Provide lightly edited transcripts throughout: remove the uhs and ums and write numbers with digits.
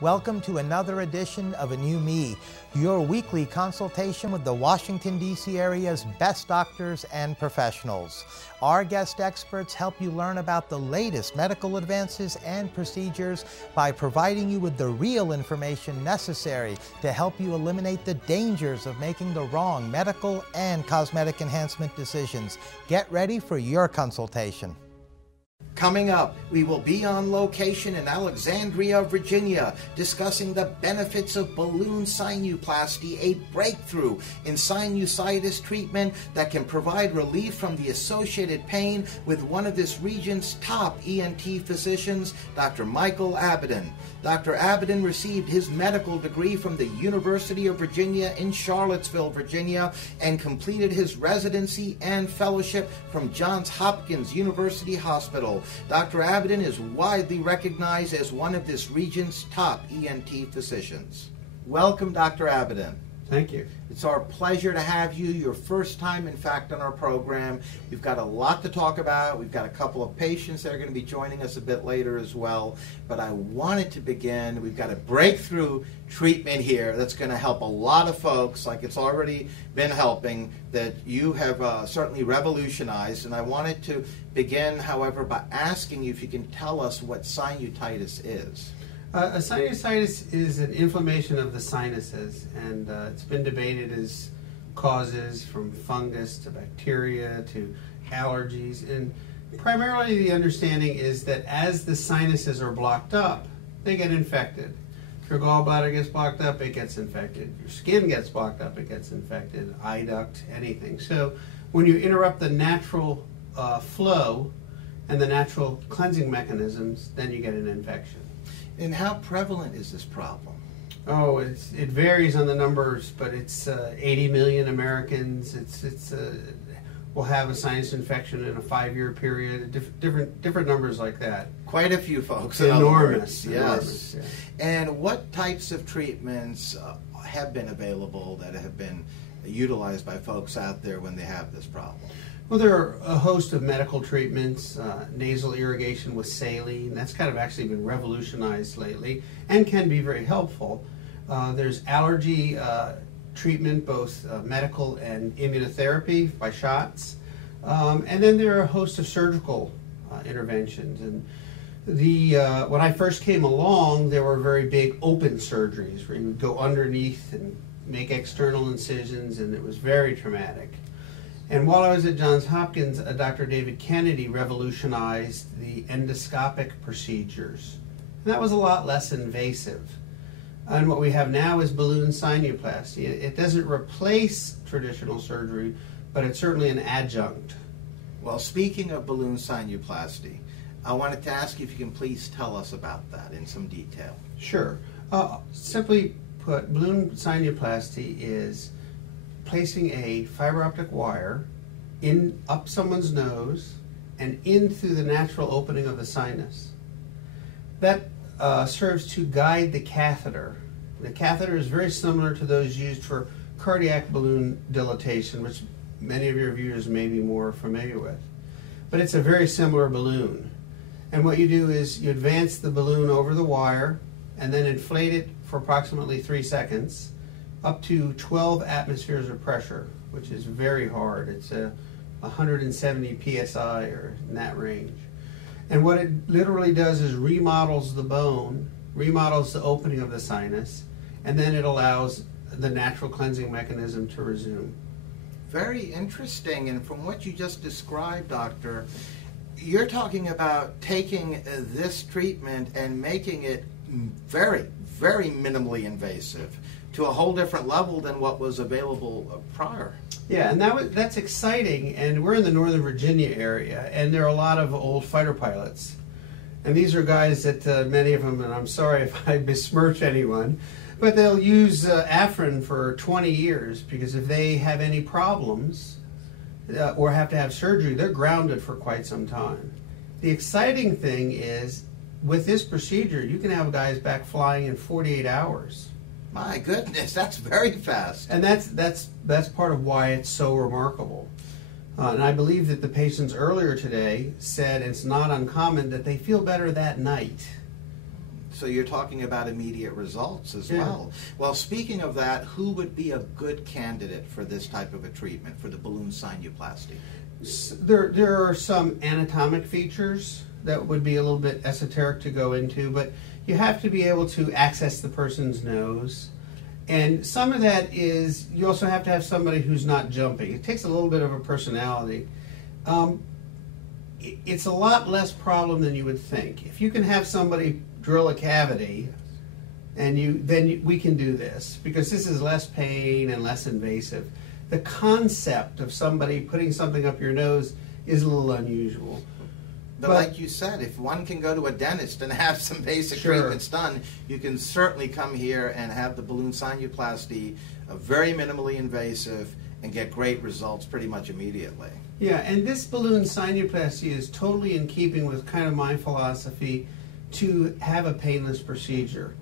Welcome to another edition of A New Me, your weekly consultation with the Washington, D.C. area's best doctors and professionals. Our guest experts help you learn about the latest medical advances and procedures by providing you with the real information necessary to help you eliminate the dangers of making the wrong medical and cosmetic enhancement decisions. Get ready for your consultation. Coming up, we will be on location in Alexandria, Virginia, discussing the benefits of balloon sinuplasty, a breakthrough in sinusitis treatment that can provide relief from the associated pain, with one of this region's top ENT physicians, Dr. Michael Abidin. Dr. Abidin received his medical degree from the University of Virginia in Charlottesville, Virginia, and completed his residency and fellowship from Johns Hopkins University Hospital. Dr. Abidin is widely recognized as one of this region's top ENT physicians. Welcome, Dr. Abidin. Thank you. It's our pleasure to have you, your first time, in fact, on our program. We've got a lot to talk about. We've got a couple of patients that are going to be joining us a bit later as well. But I wanted to begin. We've got a breakthrough treatment here that's going to help a lot of folks, like it's already been helping, that you have certainly revolutionized. And I wanted to begin, however, by asking you if you can tell us what sinusitis is. A sinusitis is an inflammation of the sinuses, and it's been debated as causes from fungus to bacteria to allergies. And primarily the understanding is that as the sinuses are blocked up, they get infected. If your gallbladder gets blocked up, it gets infected. Your skin gets blocked up, it gets infected. Eye duct, anything. So when you interrupt the natural flow and the natural cleansing mechanisms, then you get an infection. And how prevalent is this problem? Oh, it varies on the numbers, but it's 80 million Americans. Will have a sinus infection in a 5-year period. Different numbers like that. Quite a few folks. Enormous. Yes. Enormous, yeah. And what types of treatments have been available that have been utilized by folks out there when they have this problem? Well, there are a host of medical treatments, nasal irrigation with saline. That's kind of actually been revolutionized lately and can be very helpful. There's allergy treatment, both medical and immunotherapy by shots. And then there are a host of surgical interventions. And when I first came along, there were very big open surgeries where you would go underneath and make external incisions, and it was very traumatic. And while I was at Johns Hopkins, Dr. David Kennedy revolutionized the endoscopic procedures. And that was a lot less invasive. And what we have now is balloon sinuplasty. It doesn't replace traditional surgery, but it's certainly an adjunct. Well, speaking of balloon sinuplasty, I wanted to ask you if you can please tell us about that in some detail. Sure. Simply put, balloon sinuplasty is placing a fiber optic wire up someone's nose and in through the natural opening of the sinus. That serves to guide the catheter. The catheter is very similar to those used for cardiac balloon dilatation, which many of your viewers may be more familiar with. But it's a very similar balloon. And what you do is you advance the balloon over the wire and then inflate it for approximately 3 seconds, up to 12 atmospheres of pressure, which is very hard. It's 170 psi or in that range. And what it literally does is remodels the bone, remodels the opening of the sinus, and then it allows the natural cleansing mechanism to resume. Very interesting. And from what you just described, Doctor, you're talking about taking this treatment and making it very, very minimally invasive to a whole different level than what was available prior. Yeah, and that's exciting. And we're in the Northern Virginia area, and there are a lot of old fighter pilots. And these are guys that many of them, and I'm sorry if I besmirch anyone, but they'll use Afrin for 20 years because if they have any problems or have to have surgery, they're grounded for quite some time. The exciting thing is, with this procedure, you can have guys back flying in 48 hours. My goodness, that's very fast. And that's part of why it's so remarkable. And I believe that the patients earlier today said it's not uncommon that they feel better that night. So you're talking about immediate results as well. Well, speaking of that, who would be a good candidate for this type of a treatment, for the balloon sinuplasty? There are some anatomic features that would be a little bit esoteric to go into, but you have to be able to access the person's nose. And some of that is, you also have to have somebody who's not jumping. It takes a little bit of a personality. It's a lot less problem than you would think. If you can have somebody drill a cavity, and then we can do this, because this is less pain and less invasive. The concept of somebody putting something up your nose is a little unusual. But like you said, if one can go to a dentist and have some basic treatments done, you can certainly come here and have the balloon sinuplasty, very minimally invasive, and get great results pretty much immediately. Yeah, and this balloon sinuplasty is totally in keeping with kind of my philosophy to have a painless procedure.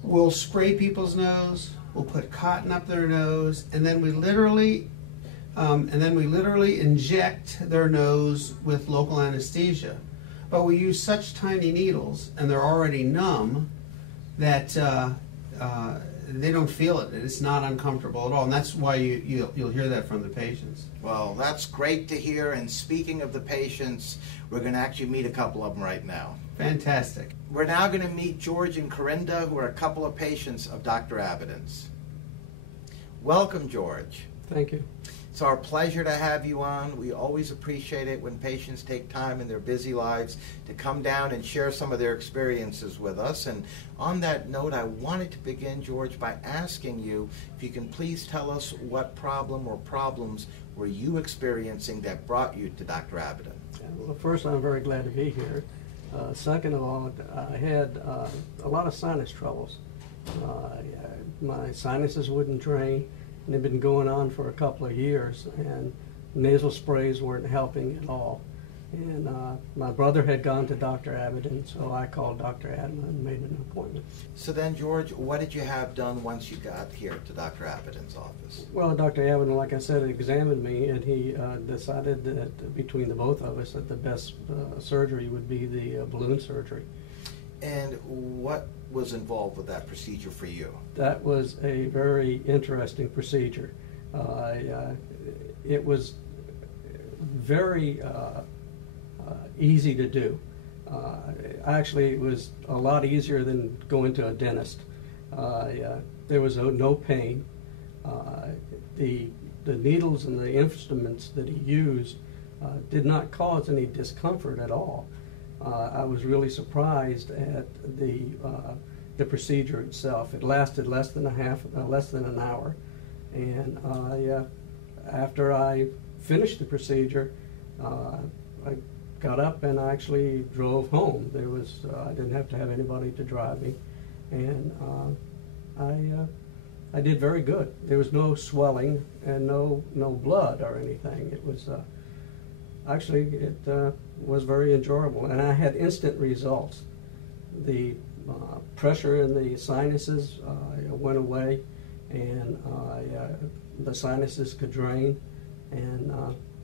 We'll spray people's nose, we'll put cotton up their nose, and then we literally inject their nose with local anesthesia. But we use such tiny needles, and they're already numb, that they don't feel it. It's not uncomfortable at all, and that's why you'll hear that from the patients. Well, that's great to hear, and speaking of the patients, we're going to actually meet a couple of them right now. Fantastic. We're now going to meet George and Corinda, who are a couple of patients of Dr. Abidin's. Welcome, George. Thank you. It's our pleasure to have you on. We always appreciate it when patients take time in their busy lives to come down and share some of their experiences with us. And on that note, I wanted to begin, George, by asking you if you can please tell us what problem or problems were you experiencing that brought you to Dr. Abidin? Well, first, I'm very glad to be here. Second of all, I had a lot of sinus troubles. My sinuses wouldn't drain, and they've been going on for a couple of years, and nasal sprays weren't helping at all. And my brother had gone to Dr. Abidin, so I called Dr. Abidin and made an appointment. So then, George, what did you have done once you got here to Dr. Abidin's office? Well, Dr. Abidin, like I said, examined me, and he decided that between the both of us that the best surgery would be the balloon surgery. And what was involved with that procedure for you? That was a very interesting procedure. It was very easy to do. Actually, it was a lot easier than going to a dentist. There was no pain. The needles and the instruments that he used did not cause any discomfort at all. I was really surprised at the procedure itself. It lasted less than an hour, and after I finished the procedure, I got up and I actually drove home. I didn't have to have anybody to drive me, and I did very good. There was no swelling and no blood or anything. It was actually it was very enjoyable, and I had instant results. The pressure in the sinuses went away, and the sinuses could drain, and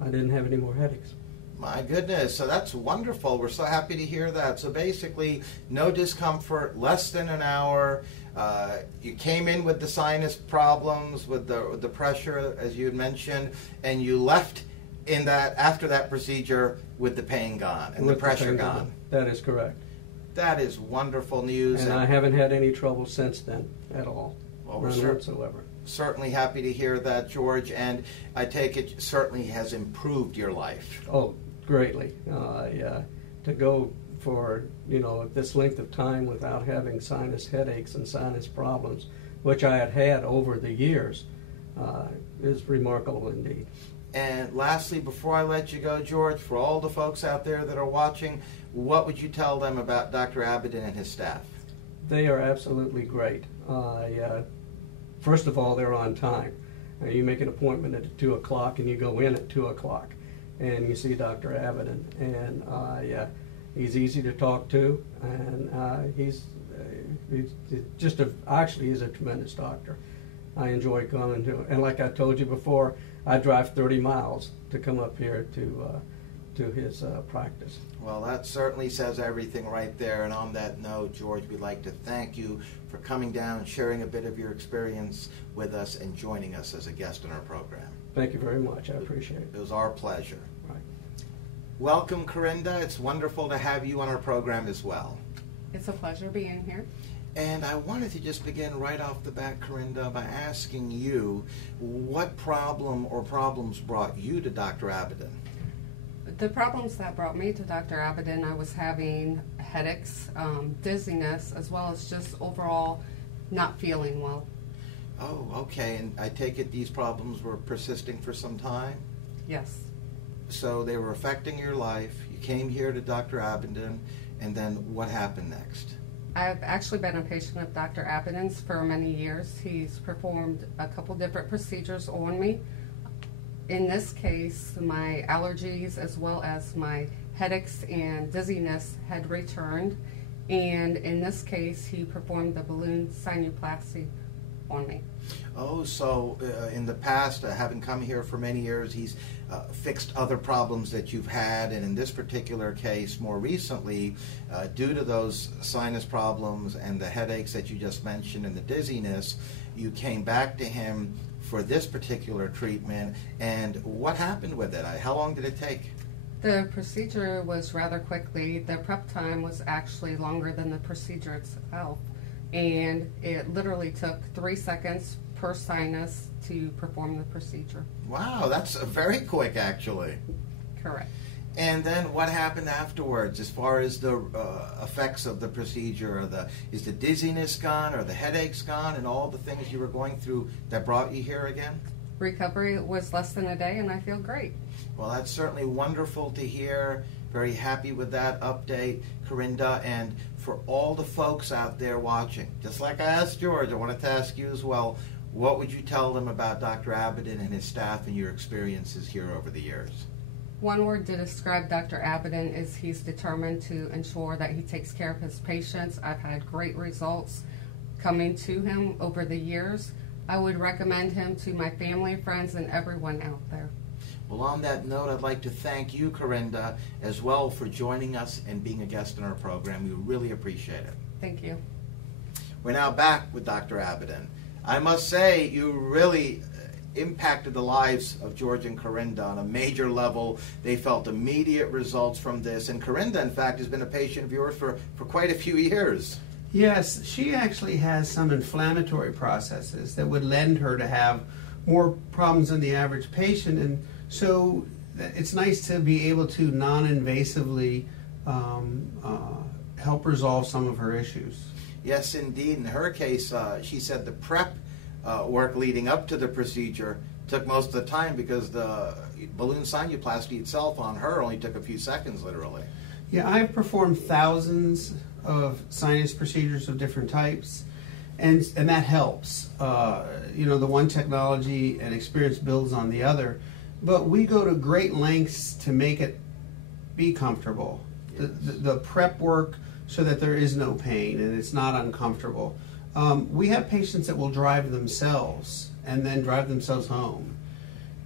I didn't have any more headaches. My goodness, so that's wonderful. We're so happy to hear that. So basically, no discomfort, less than an hour. You came in with the sinus problems, with the pressure, as you had mentioned, and you left after that procedure with the pain gone and the pressure gone. That is correct. That is wonderful news. And I haven't had any trouble since then at all, well, none whatsoever. Certainly happy to hear that, George, and I take it certainly has improved your life. Oh, greatly. To go for this length of time without having sinus headaches and sinus problems, which I had over the years, is remarkable indeed. And lastly, before I let you go, George, for all the folks out there that are watching, what would you tell them about Dr. Abidin and his staff? They are absolutely great. First of all, they're on time. You make an appointment at 2 o'clock and you go in at 2 o'clock and you see Dr. Abidin. And he's easy to talk to, and he's a tremendous doctor. I enjoy coming to him. And like I told you before, I drive 30 miles to come up here to to his practice. Well, that certainly says everything right there. And on that note, George, we'd like to thank you for coming down and sharing a bit of your experience with us and joining us as a guest in our program. Thank you very much. I appreciate it. It was our pleasure. Right. Welcome, Corinda. It's wonderful to have you on our program as well. It's a pleasure being here. And I wanted to just begin right off the bat, Corinda, by asking you what problem or problems brought you to Dr. Abidin? The problems that brought me to Dr. Abidin, I was having headaches, dizziness, as well as just overall not feeling well. Oh, okay. And I take it these problems were persisting for some time? Yes. So they were affecting your life. You came here to Dr. Abidin, and then what happened next? I've actually been a patient of Dr. Abidin's for many years. He's performed a couple different procedures on me. In this case, my allergies as well as my headaches and dizziness had returned. And in this case, he performed the balloon sinuplasty on me. Oh, so in the past, having come here for many years, he's fixed other problems that you've had, and in this particular case, more recently, due to those sinus problems and the headaches that you just mentioned and the dizziness, you came back to him for this particular treatment. And what happened with it? How long did it take? The procedure was rather quickly. The prep time was actually longer than the procedure itself, and it literally took 3 seconds per sinus to perform the procedure. Wow, that's very quick, actually. Correct. And then what happened afterwards as far as the effects of the procedure? Is the dizziness gone, or the headaches gone, and all the things you were going through that brought you here again? Recovery was less than a day, and I feel great. Well, that's certainly wonderful to hear. Very happy with that update, Corinda. And for all the folks out there watching, just like I asked George, I wanted to ask you as well, what would you tell them about Dr. Abidin and his staff and your experiences here over the years? One word to describe Dr. Abidin is he's determined to ensure that he takes care of his patients. I've had great results coming to him over the years. I would recommend him to my family, friends, and everyone out there. Well, on that note, I'd like to thank you, Corinda, as well for joining us and being a guest in our program. We really appreciate it. Thank you. We're now back with Dr. Abidin. I must say, you really impacted the lives of George and Corinda on a major level. They felt immediate results from this. And Corinda, in fact, has been a patient of yours for quite a few years. Yes, she actually has some inflammatory processes that would lend her to have more problems than the average patient, and so it's nice to be able to non-invasively help resolve some of her issues. Yes, indeed. In her case, she said the prep work leading up to the procedure took most of the time because the balloon sinuplasty itself on her only took a few seconds, literally. Yeah, I've performed thousands of sinus procedures of different types, and that helps. You know, the one technology and experience builds on the other, but we go to great lengths to make it be comfortable. Yes. The prep work so that there is no pain and it's not uncomfortable. We have patients that will drive themselves and then drive themselves home,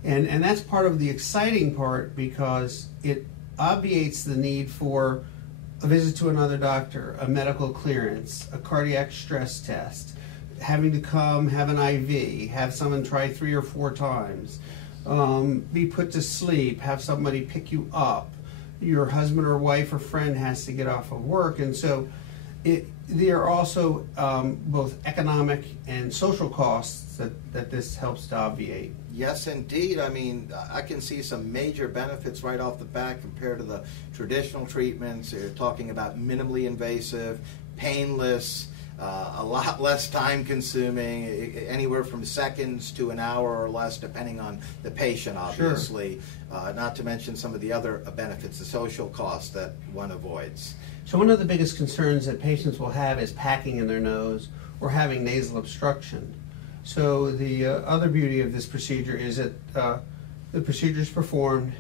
and that's part of the exciting part because it obviates the need for a visit to another doctor, a medical clearance, a cardiac stress test, having to come, have an IV, have someone try 3 or 4 times, be put to sleep, have somebody pick you up, your husband or wife or friend has to get off of work, and so there are also both economic and social costs that this helps to obviate. Yes, indeed. I mean, I can see some major benefits right off the bat compared to the traditional treatments. You're talking about minimally invasive, painless, a lot less time consuming, anywhere from seconds to an hour or less, depending on the patient, obviously. Sure. Not to mention some of the other benefits, the social costs that one avoids. So one of the biggest concerns that patients will have is packing in their nose or having nasal obstruction. So the other beauty of this procedure is that the procedure is performed,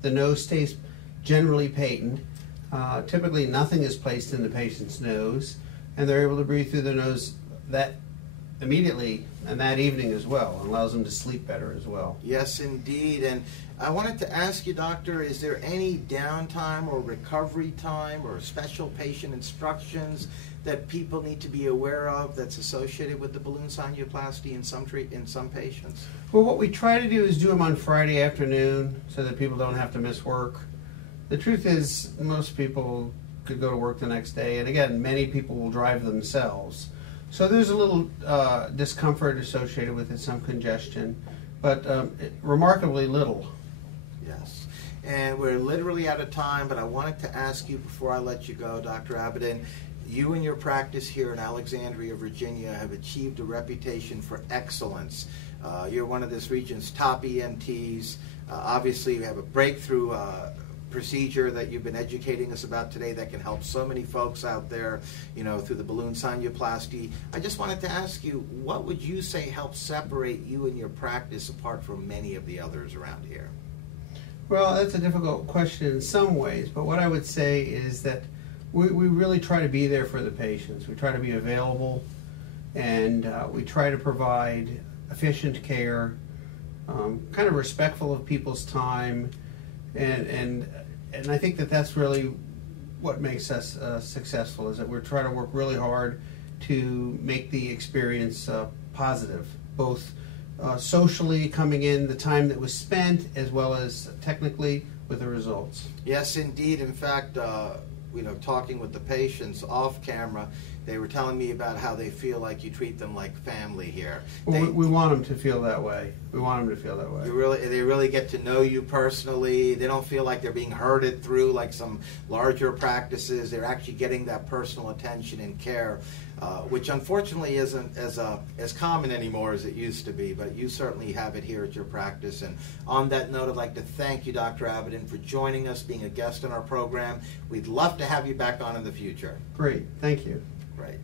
the nose stays generally patent, typically nothing is placed in the patient's nose, and they're able to breathe through their nose. That immediately and that evening as well, and allows them to sleep better as well. Yes, indeed. And I wanted to ask you, doctor, is there any downtime or recovery time or special patient instructions that people need to be aware of that's associated with the balloon sinuplasty in some patients? Well, what we try to do is do them on Friday afternoon so that people don't have to miss work. The truth is, most people could go to work the next day, and again, many people will drive themselves. So there's a little discomfort associated with it, some congestion, but remarkably little. Yes. And we're literally out of time, but I wanted to ask you before I let you go, Dr. Abidin, you and your practice here in Alexandria, Virginia, have achieved a reputation for excellence. You're one of this region's top ENTs. Obviously, you have a breakthrough procedure that you've been educating us about today that can help so many folks out there, you know, through the balloon sinuplasty. I just wanted to ask you, what would you say helps separate you and your practice apart from many of the others around here? Well, that's a difficult question in some ways, but what I would say is that we really try to be there for the patients. We try to be available, and we try to provide efficient care, kind of respectful of people's time, and I think that that's really what makes us successful, is that we're trying to work really hard to make the experience positive, both socially coming in, the time that was spent, as well as technically with the results. Yes, indeed. In fact, you know, talking with the patients off camera, they were telling me about how they feel like you treat them like family here. Well, we want them to feel that way. We want them to feel that way. They really get to know you personally. They don't feel like they're being herded through like some larger practices. They're actually getting that personal attention and care, which unfortunately isn't as common anymore as it used to be, but you certainly have it here at your practice. And on that note, I'd like to thank you, Dr. Abidin, for joining us, being a guest on our program. We'd love to have you back on in the future. Great. Thank you. Right.